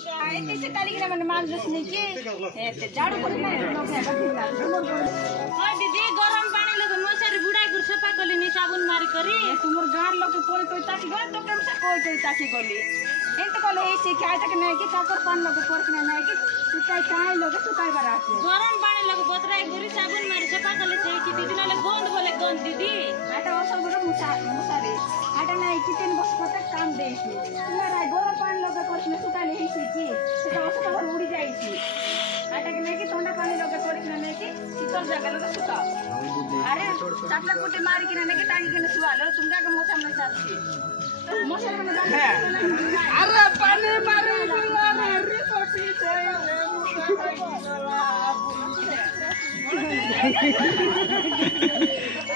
ऐसे तारीख ना मैंने मान दस नहीं की ऐसे झाड़ू पर नहीं लोग है हां दीदी गरम पानी लगे मसारी बुढ़ाई कर सफा कली नि साबुन मारी करी तुमर गार लोग कोई ताकी गल तो केम से कोई ताकी गली एंत कले ऐसे खाय तक नहीं कि काकर पान लोग परखना नहीं कि सुकाई काय लोग सुकाई बराते गरम पानी लगे बतराई करी साबुन मारी सफा कले छै कि दीदी नाले गंध बोले गंध दीदी आटा असर बड़ मसारी आटा नहीं कि 3 वर्ष तक काम देसी तुम्हारा गरम पानी लगे परखना सुकाई नहीं कि सेटा असर पर उड़ी जाई छी आटा के नहीं कि ठंडा पानी लगे परखना नहीं कि शीतल जगह लगे सुकाओ अरे चापला कुटी मारी कि नहीं कि टांगी के सुवा लो तुमका के मोटा में चापसी मसाला में अरे पानी मारे बोला रे पोटी चाहिए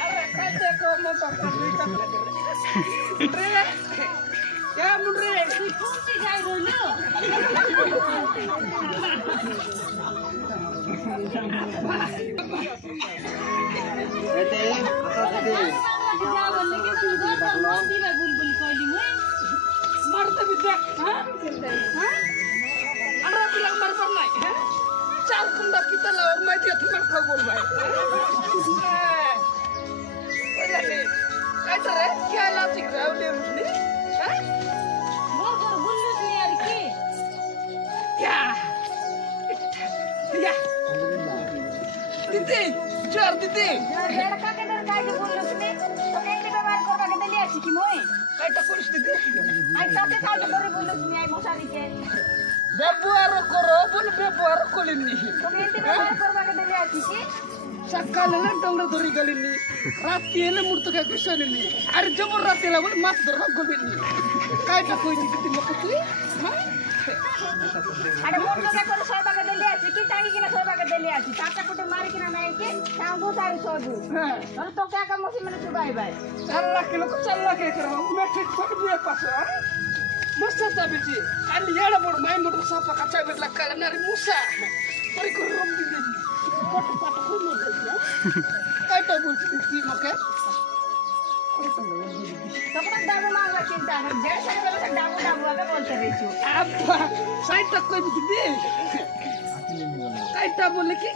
अरे कैसे को मोटा क्या मुंडरे तू कौन जाई रोलो बेटे बता दे क्या बोलने के तू घर नदी में बुलबुल कोली में मरते भी देख हां हां अरे पिला मर पर नहीं है चार कुंडा पीतल और मैं दिया तुम्हारे खा बोल भाई अरे कैसा रे क्या लाती ग्राउंड मुझे हैं वो घर बुल्लू नहीं यार की क्या या दीदी जोर दीदी लड़का के डर काय के बुल्लू ने तो कैसे व्यवहार करवा के दिलिया छी कि मोय काय तो करिस दीदी आई साथे काय के करे बुल्लू ने आई मसाली के व्यवहार करो बोल व्यवहार कोलिनी तो कैसे व्यवहार करवा के दिलिया छी कि सकाले डोंगर धरी गलिनी रातीले मुर्तका कुसलिनी अरे जबर रातीला बोल माछ धरवा गलिनी काय तो कोई दीदी मकती हां अरे मुर्तका कर सोबा के दिलिया छी कि टांगी के सोबा के दिलिया छी काटा कुटे मारी के नहीं कि सांगो सारी सोदू हां और तो क्या का मौसी मैंने सुबाई भाई 4 लाख किलो को 4 लाख करो मैं ठीक फट बिया पास मस्त चाबिची आणि येडा मोड माय मोड सापा कच्चा भेटला कालनारी मुसा तरी को रम दिली पट पट खून होते काय तो बोलती ती मके तपन दाबो मांगवा चिंता कर जे सारे वाला से दाबो दाबो का बोलते रही छु अब साइड तक कोई दीदी काय तो बोले कि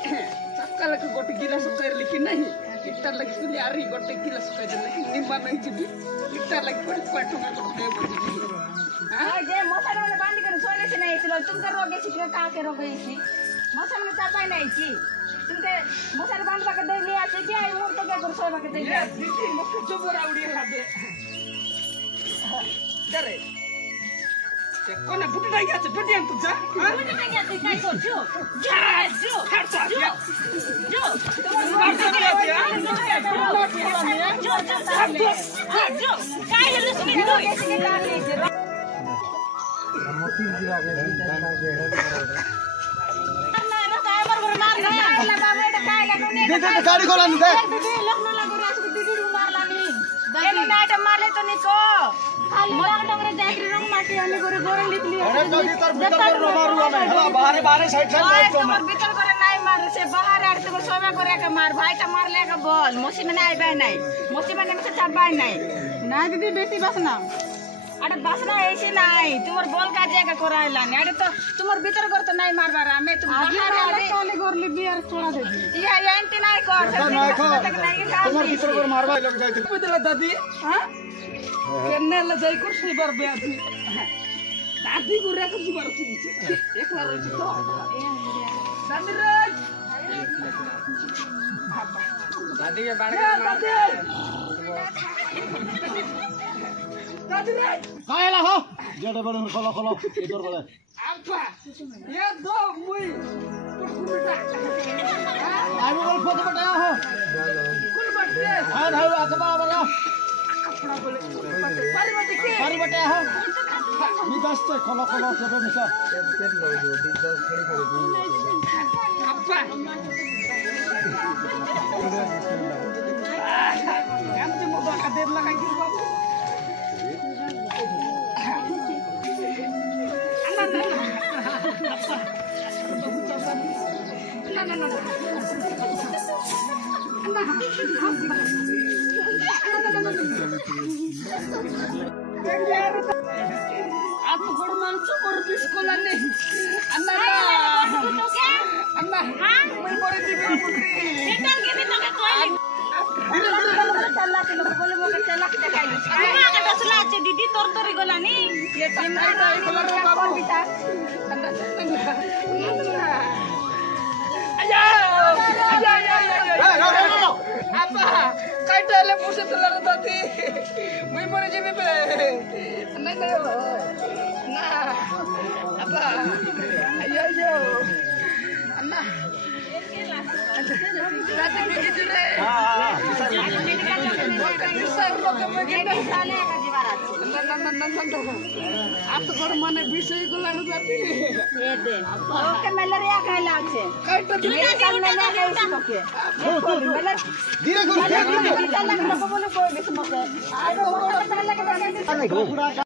सकाल के गोटी गिलास कर लेकिन नहीं इटर लगी सुली आरी गोटी गिलास कर दे लेकिन निम्मा नहीं छी इटर लगी बड़ी पटुंगा को दे बोली हां जे मसाला वाला बांध कर सोले से नहीं चलो तुम कर रोगे छी का के रोगे छी मसाला में चापाई नहीं छी तुमके मसाला बांध के दे लिया छी कि आई मोर तो के कर सोबा के दे लिया दीदी मक्का जो बोरा उड़ी खादे करे कोना बुटी नहीं आछे बुटी हम तुझा हां बुटी नहीं आछे काय कर जो खर्चा जो जो काय हेलो सुनी दो कैसे कर ले मोती दिया के दादा के ना काय बरोबर मार ना आला बाबा एटा काय लागोनी दे दे गाड़ी कोला नि दे दीदी लखनो लागो रे असके दीदी रू मारला नि एनो नाट मारले तो निको खाली मोर डोंगरे जाकरी रंग माटी हमें गोरे गोरे लिखली अरे जल्दी तर भीतर कर मारू हमें हला बाहर बाहर साइड साइड तो मत भीतर करे नहीं मार से बाहर आड़ तो सोबे करे के मार भाई का मार ले के बोल मोसी में नहीं आइबे नहीं मोसी में से चाबाई नहीं ना दीदी बेसी बसना अरे बसना ऐसे नहीं तुमर बोल का जगह कराइला नहीं अरे तो तुमर भीतर कर तो नहीं मारबा रा मैं तुम बाहर आले काले गोर ले बियर छोड़ा दे दी ये एंटी नहीं कर सकते तुमर भीतर कर मारबा लग जाई बदला दादी हां केने ले जाई कुर्सी पर बैठी दादी को रे कुर्सी पर छी एक बार रही तो दादी रे दादी के बाण दादी रे कायला हो जेडे बड़े खोलो खोलो इधर बोले आपा ये दो मुई कुमिटा आई बोल फोटो बताया हो कुल बटे हां धाउ आसबा वाला कपड़ा बोले पारी बटे हो मी दस्ते खोलो खोलो सब मिसा केन लो जो 10 खड़ी आपा हम तो मोबाइल का देर लगाई के बाबू आप गोड़ मानसो और बिस्कोला नहीं apa kaita le musa telah tadi muy mana jibi be nah apa ayo anak nanti begitu deh besar lo kebegitu apa kormane bisa itu lalu tapi oke malaria kaila আছে kaita ধীরে করে kita nak bolu boy besok